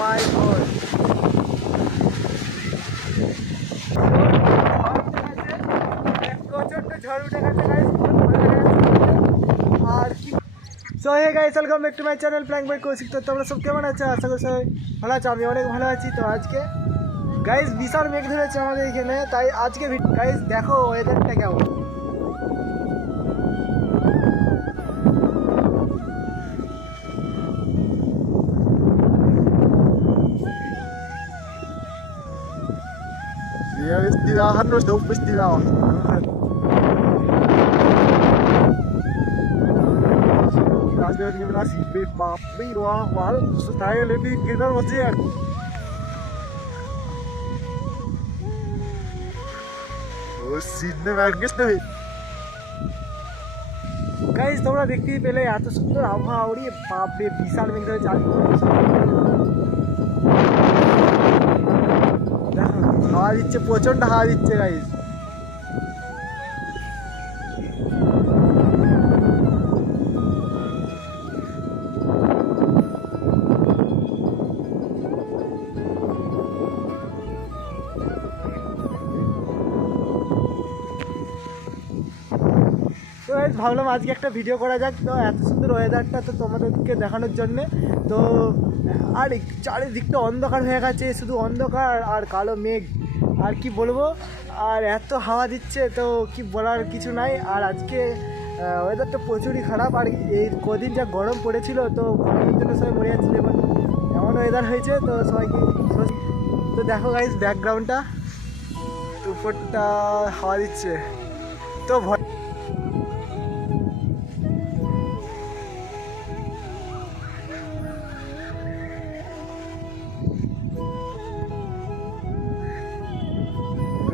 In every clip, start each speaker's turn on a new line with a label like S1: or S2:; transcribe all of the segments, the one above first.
S1: মাই god প্রচণ্ড ঝড় উঠে গেছে গাইস আর কি so hey guys welcome back to my channel plank by Koushik তো তোমরা সব কেমন আছো আশা করি সবাই ভালো আছো আমি অনেক ভালো আছি তো আজকে গাইস বিশাল মেঘ ধরেছে আমাদের এখানে তাই আজকে গাইস দেখো ওয়েদারটা কেমন
S2: harus dong pasti lah Rasanya ini benar sih, bapak ini wah, wal, saya lebih kira masih ya. Oh, सीधने बैठ गए तो गाइस थोड़ा देखते ही पहले
S1: यहाँ तो सुंदर हवा हो रही है बाप रे बीस साल में इधर जाने হাওয়া দিচ্ছে প্রচণ্ড হাওয়া দিচ্ছে গাইস তো guys, ভাবলাম আজকে একটা ভিডিও করা যাক। তো এত সুন্দর ওয়েদারটা তো তোমাদেরকে দেখানোর জন্যে। তো আর চারিদিকটা অন্ধকার হয়ে গেছে শুধু অন্ধকার আর কালো মেঘ। আর কি বলব? আর এত হাওয়া দিচ্ছে তো কি বলার কিছু নাই। আর আজকে ওয়েদার তো প্রচুরই খারাপ। আর এই কদিন যা গরম পড়েছিল, তো গরমের জন্য সবাই মরে যাচ্ছিল এবার এমন ওয়েদার হয়েছে, তো সবাইকে তো দেখো গাইজ ব্যাকগ্রাউন্ডটা উপরটা হাওয়া দিচ্ছে। তো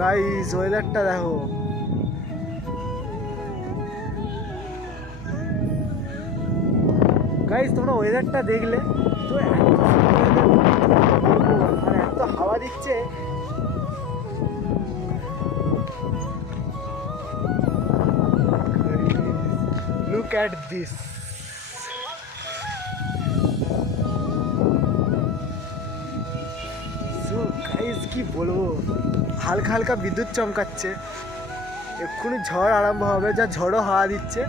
S1: গাইস ওয়েদারটা দেখো। গাইস তোমরা ওয়েদারটা দেখলে? তো আর এত হাওয়া দিচ্ছে। লুক অ্যাট দিস কি বলব? হালকা হালকা বিদ্যুৎ চমকাচ্ছে। এক্ষুনি ঝড় আরম্ভ হবে, যা ঝড়ও হাওয়া দিচ্ছে।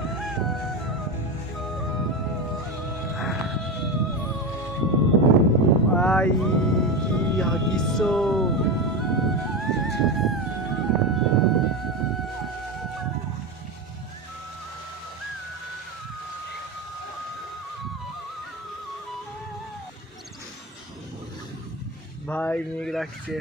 S1: ভাই কি দৃশ্য ভাই, মেঘ রাখছে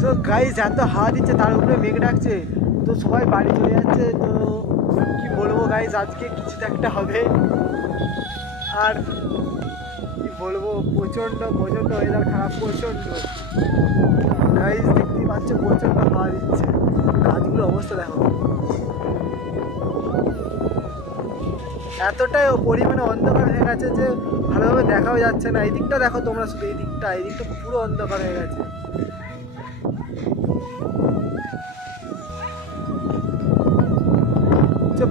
S1: সো গাইস এত হাওয়া দিচ্ছে, তার উপরে মেঘ ডাকছে। তো সবাই বাড়ি চলে যাচ্ছে, তো কি বলব গাইজ আজকে কিছু একটা হবে। আর কি বলব, প্রচণ্ড প্রচণ্ড ওয়েদার খারাপ, প্রচণ্ড। গাইস দেখতেই পাচ্ছ, প্রচণ্ড হাওয়া দিচ্ছে। অবস্থা দেখো। এতটাই পরিমাণে অন্ধকার হয়ে গেছে যে ভালোভাবে দেখাও যাচ্ছে না। এই দিকটা দেখো তোমরা শুধু, এই দিকটা এই দিকটা পুরো অন্ধকার হয়ে গেছে।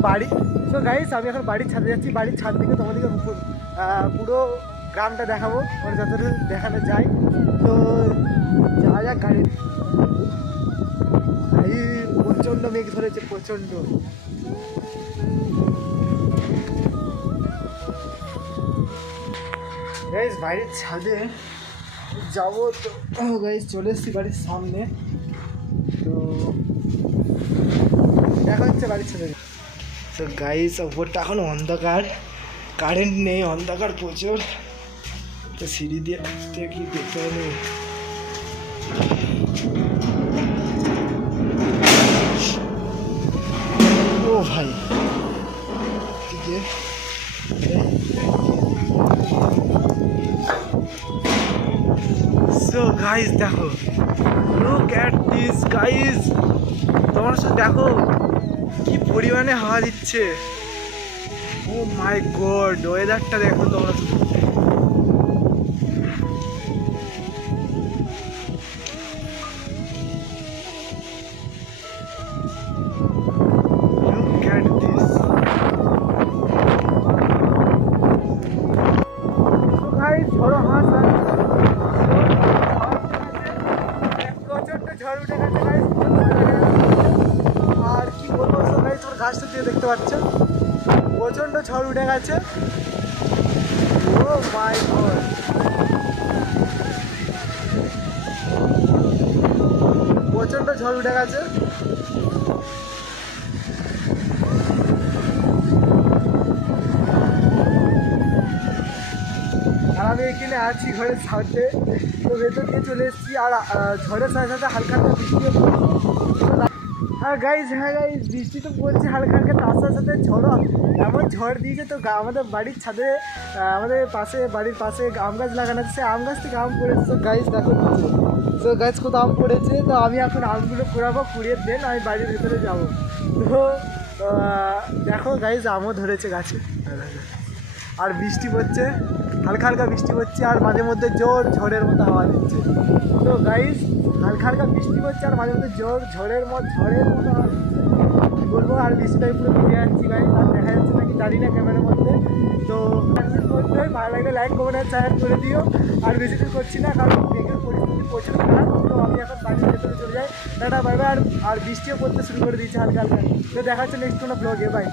S1: বাড়ি তো গাইস আমি এখন বাড়ির ছাদে যাচ্ছি। বাড়ির ছাদ থেকে তোমাদেরকে পুরো গ্রামটা দেখাবো। মানে যতদূর দেখানো যায়। তো যা যাক গাড়ি প্রচণ্ড মেঘ ধরেছে, প্রচণ্ড। বাড়ির ছাদে যাব তো। গাইস চলে এসেছি বাড়ির সামনে। তো দেখা হচ্ছে বাড়ির ছাদে। তো গাইস ওপরটা এখন অন্ধকার। কারেন্ট নেই, অন্ধকার প্রচুর। তো সিঁড়ি দিয়ে কি দেখতে ভাই। যে, সো গাইস দেখো লুক অ্যাট দিস গাইস তোমার শুধু দেখো কি পরিমাণে হাওয়া দিচ্ছে। ও মাই গড ওয়েদারটা দেখো তোমরা। দেখতে পাচ্ছ প্রচণ্ড ঝড় উঠে গেছে। ও মাই গড প্রচণ্ড ঝড় উঠে গেছে। আর আমি এখানে আছি ঘরের সাথে তো ভেতর দিয়ে চলে এসেছি। আর ঝড়ের সাথে সাথে হালকা হালকা বৃষ্টিও হ্যাঁ গাইজ হ্যাঁ গাইজ বৃষ্টি তো পড়ছে হালকা হালকা, তার সাথে সাথে ঝড়ও এমন ঝড় দিয়েছে, তো আমাদের বাড়ির ছাদে আমাদের পাশে, বাড়ির পাশে আম গাছ লাগানো আছে আম গাছ থেকে আম পড়েছে। তো গাইজ দেখো। তো গাছ কত আম পড়েছে। তো আমি এখন আমগুলো কুড়াবো, কুড়িয়ে দেন, আমি বাড়ির ভেতরে যাব। তো দেখো গাইজ আমও ধরেছে গাছে। আর বৃষ্টি পড়ছে। হালকা হালকা বৃষ্টি পড়ছে আর মাঝে মধ্যে জোর ঝড়ের মতো হাওয়া দিচ্ছে। তো গাইস হালকা হালকা বৃষ্টি পড়ছে আর মাঝে মধ্যে জোর ঝড়ের মতো ঝড়ের মতো হাওয়া দিচ্ছে। বলব, আর বৃষ্টিটা পুরো ভিজে যাচ্ছি গাইস আর দেখা যাচ্ছে নাকি জানি না ক্যামেরার মধ্যে। তো হয় ভালো লাগলে লাইক কমেন্ট আর শেয়ার করে দিও। আর বেশি করছি না, কারণ মেঘের পরিস্থিতি প্রচুর খারাপ। তো আমি এখন বাড়ির ভেতরে চলে যাই। টাটা বাই বাই আর আর বৃষ্টিও পড়তে শুরু করে দিয়েছে হালকা হালকা। তো দেখা হচ্ছে নেক্সট কোনো ব্লগে বাই